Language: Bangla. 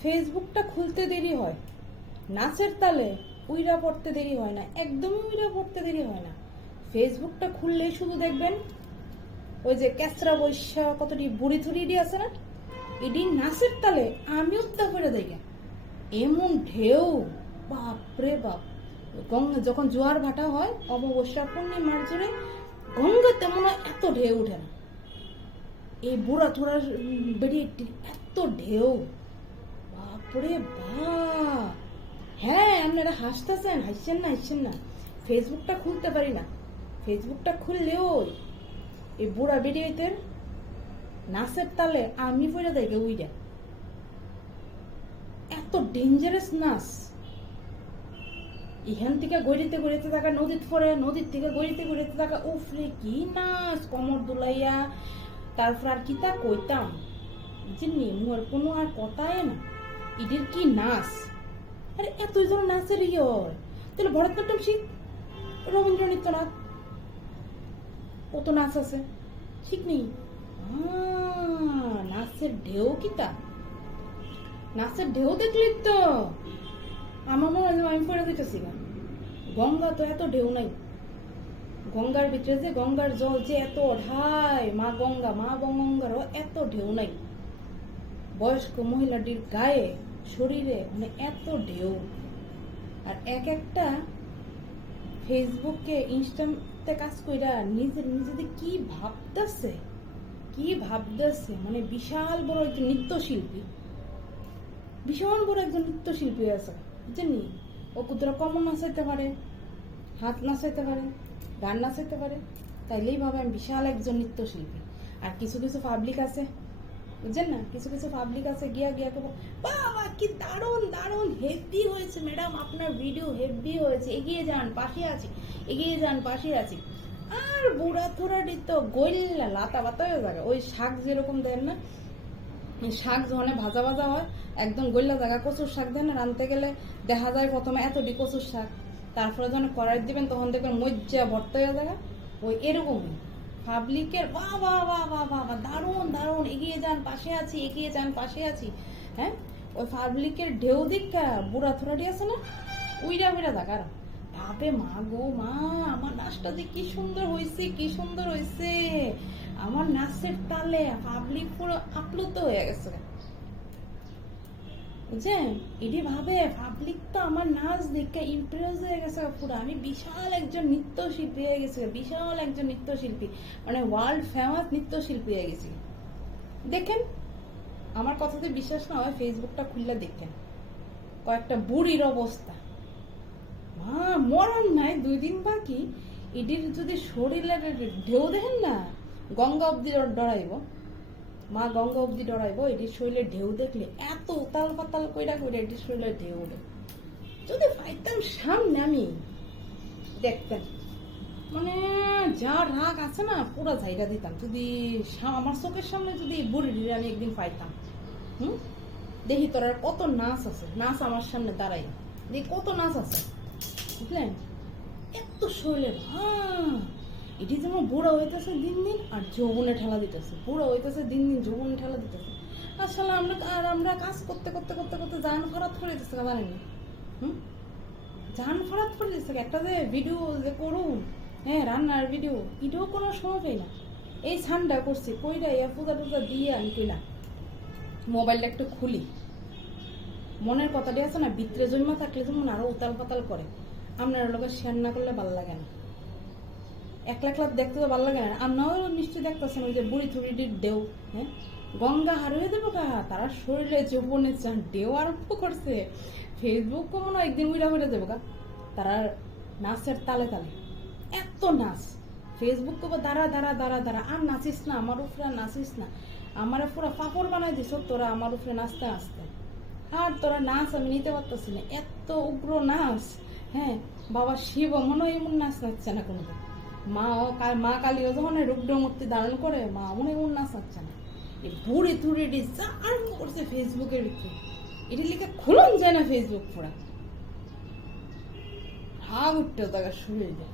ফেসবুকটা খুলতে দেরি হয়, নাচের তালে উইরা পড়তে দেরি হয় না, একদমই উইরা পড়তে দেরি হয় না। ফেসবুকটা খুললেই শুধু দেখবেন ওই যে ক্যাচরা বৈশা কতটি বুড়ি থুড়ি আছে না, এডি নাচের তালে আমি উত্তা করে দেখে এমন ঢেউ, বাপরে বাপ। গঙ্গা যখন জোয়ার ভাটা হয় অমাবস্যা পূর্ণিমার জোরে, গঙ্গা তেমন এত ঢেউ উঠে না, এই বুড়া থোড়ার বেরিয়ে এত ঢেউ, বাপরে বাপ। হ্যাঁ, আপনারা হাসতেছেন, হাসছেন না। ফেসবুকটা খুলতে পারি না, ফেসবুকটা খুললেও এই বুড়া বেরিয়েতে নাচের তালে আমি পড়ে দেখে উইরা, এত ডেঞ্জারাস নাচ। এখান থেকে গড়িতে থাকা নদীর পরে, নদীর থেকে গড়িতে থাকা, উফরে কি নাচ, কমর দুলাইয়া। তারপর আর কি তা কইতাম বুঝিনি, মোর কোনো আর কথাই না, ইদের কি নাচ। আরে এতই জন নাচের হয়, তাহলে ভরতনাট্যম শিখ, রবীন্দ্র নৃত্যনাথ, কত নাচ আছে, ঠিক নেই। নাচের ঢেউ কিতা, নাচের ঢেউ দেখলি তো আমার মনে হয় আমি পড়ে দিতেছি না। গঙ্গা তো এত ঢেউ নাই, গঙ্গার ভিতরে যে গঙ্গার জল যে এত ঢাই, মা গঙ্গারও এত ঢেউ নাই। বয়স্ক মহিলাটির গায়ে শরীরে মানে এত ঢেউ। আর এক একটা ফেসবুকে ইনস্টাতে কাজ কইরা নিজেদের কি ভাবতেছে, মানে বিশাল বড় একজন নৃত্যশিল্পী, ভীষণ বড় একজন নৃত্যশিল্পী আছে বুঝছেন। ও কুতরা কমন নাচাইতে পারে, হাত নাচাইতে পারে, গান নাচাইতে পারে, তাইলেই ভাবে আমি বিশাল একজন নৃত্যশিল্পী। আর কিছু কিছু পাবলিক আছে বুঝছেন না, কিছু কিছু পাবলিক আছে গিয়া কেবল বাবা কি দারুণ হেভি হয়েছে ম্যাডাম, আপনার ভিডিও হেভি হয়েছে, এগিয়ে যান পাশে আছি। আর বুড়া থোড়াটি তো গইল্লা লাতা বাতা হয়ে যাবে। ওই শাক যেরকম দেন না, শাক যখন ভাজা হয় একদম গইল্লা জায়গা, কচুর শাক দেন রাঁধতে গেলে দেখা যায় প্রথমে এতটি কচুর শাক, তারপরে যখন কড়াই দিবেন তখন দেখবেন মজ্জা ভর্তা হয়ে যাবে। ওই এরকমই পাবলিকের বাবা দারুণ এগিয়ে যান পাশে আছি। হ্যাঁ, ওই পাবলিকের ঢেউ দিকা বুড়া থোড়াটি আছে না, উইরা থাকার ভাবে মা গো মা, আমার নাচটা যে কি সুন্দর হয়েছে, আমার নাচের তালে পাবলিক পুরো আপ্লুত হয়ে গেছে বুঝছেন। এটি ভাবে পাবলিক তো আমার নাচ দেখে ইমপ্রেস হয়ে গেছে পুরো, আমি বিশাল একজন নৃত্যশিল্পী হয়ে গেছি, মানে ওয়ার্ল্ড ফেমাস নৃত্যশিল্পী হয়ে গেছি। দেখেন আমার কথাতে বিশ্বাস না হয় ফেসবুকটা খুললে দেখেন কয়েকটা বুড়ির অবস্থা, মরণ নাই 2 দিন বাকি, এটির যদি শরীরের ঢেউ দেখেন না, গঙ্গা অব্দি ডরাইব, মা গঙ্গা অব্দি ডরাইব। এটির শরীরের ঢেউ দেখলে এত উতাল পাতাল কইরা এটির শরীরের ঢেউ উঠে। যদি পাইতাম সামনে আমি দেখতেন, মানে যা রাগ আছে না পুরো ঝাইরা দিতাম, যদি আমার চোখের সামনে যদি বুড়ি আমি একদিন পাইতাম। দেখি তোর কত নাচ আছে, নাচ আমার সামনে দাঁড়াই দেখি কত নাচ আছে বুঝলেন। এত শরীরের এটি যেমন বুড়া হইতেছে দিন আর যৌবনে ঠেলা দিতেছে, বুড়া হইতেছে দিন যৌবনে ঠেলা দিতেছে। আসলে আমরা কাজ করতে জান ফরাত করে দিতেছে, জানেন জান ফরাত করে দিতেছে। একটা যে ভিডিও যে করুন, হ্যাঁ রান্নার ভিডিও, এটাও কোনো সময় পাই না। এই ছানটা করছি কইরা পূজা টুজা দিয়ে আমি কইলাম মোবাইলটা একটু খুলি, মনের কথাটি আছে না, ভিতরে জন্মা থাকলে যেমন আরো উতাল পাতাল করে। আপনার লোকের শেয়ার না করলে ভালো লাগে না, একলা দেখতে তো ভালো লাগে না। আপনারাও নিশ্চয়ই দেখতেছেন ওই যে বুড়ি থুড়িটির ঢেউ, হ্যাঁ গঙ্গা হারিয়ে দেবো তারা শরীরে যৌবনের চান ঢেউ আরম্ভ করছে। ফেসবুক মনে হয় একদিন উইরা দেবো তারা নাচের তালে এত নাচ। ফেসবুক কব দাঁড়া আর নাচিস না, আমার উপরে নাচিস না, আমার পুরো পাপড় বানাই দিস তোরা আমার উপরে নাচতে আর তোরা নাচ আমি নিতে পারতেছি না, এত উগ্র নাচ। হ্যাঁ বাবা শিব মনে হয় এমন নাচ নাচছে না কোনোদিন, মা কালীও যখন রুদ্র মূর্তি ধারণ করে মা মনে এমন নাচ নাচছে না। এই বুড়ি থুড়ি যা আরম্ভ করছে ফেসবুকের ভিতরে, এটি লিখে খুলন যায় না ফেসবুক পুরা, উঠতে থাকা শুরু হয়ে যায়।